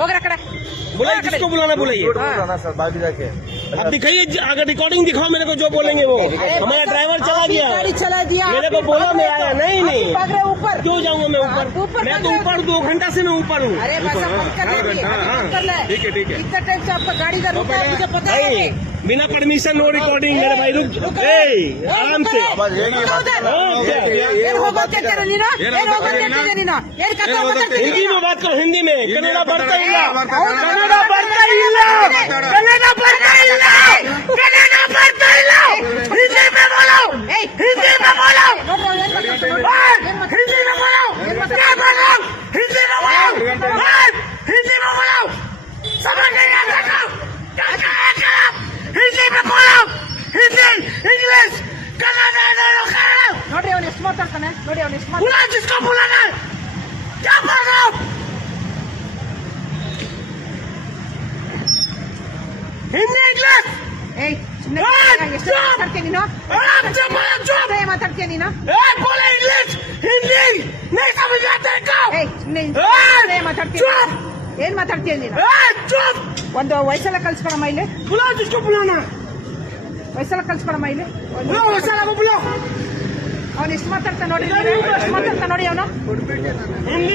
होगा कड़ा बुलाइए, किसको बुलाना बुलाइए सर बाकी जाके अब दिखाइए, अगर रिकॉर्डिंग दिखाओ मेरे को, जो बोलेंगे वो। हमारा ड्राइवर चला गया, गाड़ी चला दिया, मेरे को बोला मैं आया नहीं ऊपर क्यों जाऊंगा मैं ऊपर? मैं तो ऊपर 2 घंटा से मैं ऊपर हूँ। अरे बस अब बंद कर ले, ठीक है ठीक है। कितना टाइम से आपका गाड़ी का रुका है मुझे पता है। बिना परमिशन नो रिकॉर्डिंग। मेरे भाई रुक आराम से। हिंदी में बात करो, हिंदी में। कन्नड़ा बढ़ता ही ಇಲ್ಲ, कन्नड़ा बढ़ता ही ಇಲ್ಲ, कन्नड़ा बढ़ता ही ಇಲ್ಲ, कन्नड़ा बढ़ता ही ಇಲ್ಲ। हिंदी में बोलो, हिंदी में बोलो, हिंदी में बोलो, क्या बोलो, हिंदी में बोलो, हिंदी में बोलो, समझ नहीं आता क्या क्या हिंदी में बोलो, हिंदी इंग्लिश कन्नड़ा ನೋಡ್ರಿ ಅವ್ನು ಎಷ್ಟು ಮಾತಾಡ್ತಾನೆ ನೋಡಿ, ಅವ್ನು ಎಷ್ಟು बुला जिसको बुलाना है। क्या बोल रहा हूँ? हिंदी इंग्लिश ಎಷ್ಟು ಮಾತಾಡ್ತೀಯ ನೀನು, ಮಾತಾಡ್ತೀಯ ನೀನು, बोले इंग्लिश हिंदी नहीं समझ आता है क्या? ಮಾತಾಡ್ತೀಯ, ಏನ್ ಮಾತಾಡ್ತೀಯ ನೀನು? चुप। ಒಂದು ವಯಸ್ಸೆಲ್ಲ ಕಲ್ಸ್ಕೊಳಮ್ಮ ಇಲ್ಲಿ, बुला जिसको बुलाना, ವಯಸ್ಸೆಲ್ಲ ಕಲ್ಸ್ಕೊಳಮ್ಮ ಇಲ್ಲಿ. बुलाओ वैसा को बुलाओ। ಅವ್ನು ಎಷ್ಟು ಮಾತಾಡ್ತಾ ನೋಡಿ, ಎಷ್ಟು ಮಾತಾಡ್ತಾ ನೋಡಿ ಅವನು. हिंदी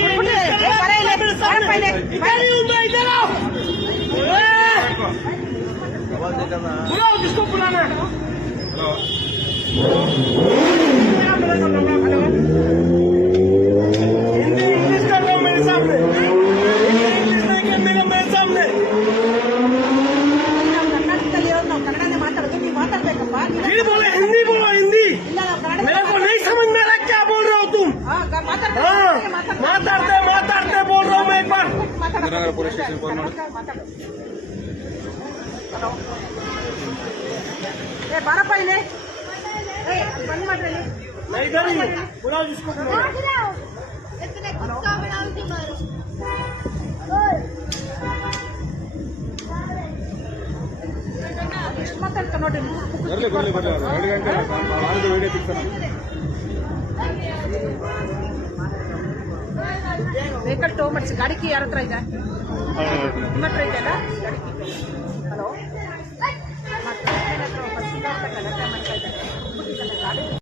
बुलाओ जिसको बुलाना है। हिंदी इंग्लिश कर लो मेरे सामने, इंग्लिश नहीं करने का मेरे सामने। ಕರ್ನಾಟಕದಲ್ಲಿ ಇರೋದು ನಾವು ಕನ್ನಡನೇ ಮಾತಾಡೋದು, ನೀವು ಮಾತಾಡ್ಬೇಕಪ್ಪ. फिर बोले हिंदी बोलो, हिंदी। ಇಲ್ಲ ನಾವು ಕನ್ನಡ मेरे को नहीं समझ में आ रहा क्या बोल रहे हो तुम। ಮಾತಾಡ್ತಾ मातारते बोल रहा हूँ मैं एक बार। पुलिस स्टेशन फोन ಮಾಡಿ ಏ ಬಾರಪ್ಪ ಇಲ್ಲಿ, ಏ ಬಂದ್ ಮಾಡ್ರಿ ಇಲ್ಲಿ. नहीं इधर ही बुलाओ जिसको बुलाओ। ಎಷ್ಟು ಮಾತಾಡ್ತಾ ನೋಡಿ. ವೆಹಿಕಲ್ ಟೋ ಮಾಡಿಸಿ, ಗಾಡಿ ಕೀ ಯಾರ ಹತ್ರ ಇದೆ? ನಿಮ್ಮ ಹತ್ರ ಇದೆ ಅಲ್ಲ ಗಾಡಿ ಕೀ? ಹಲೋ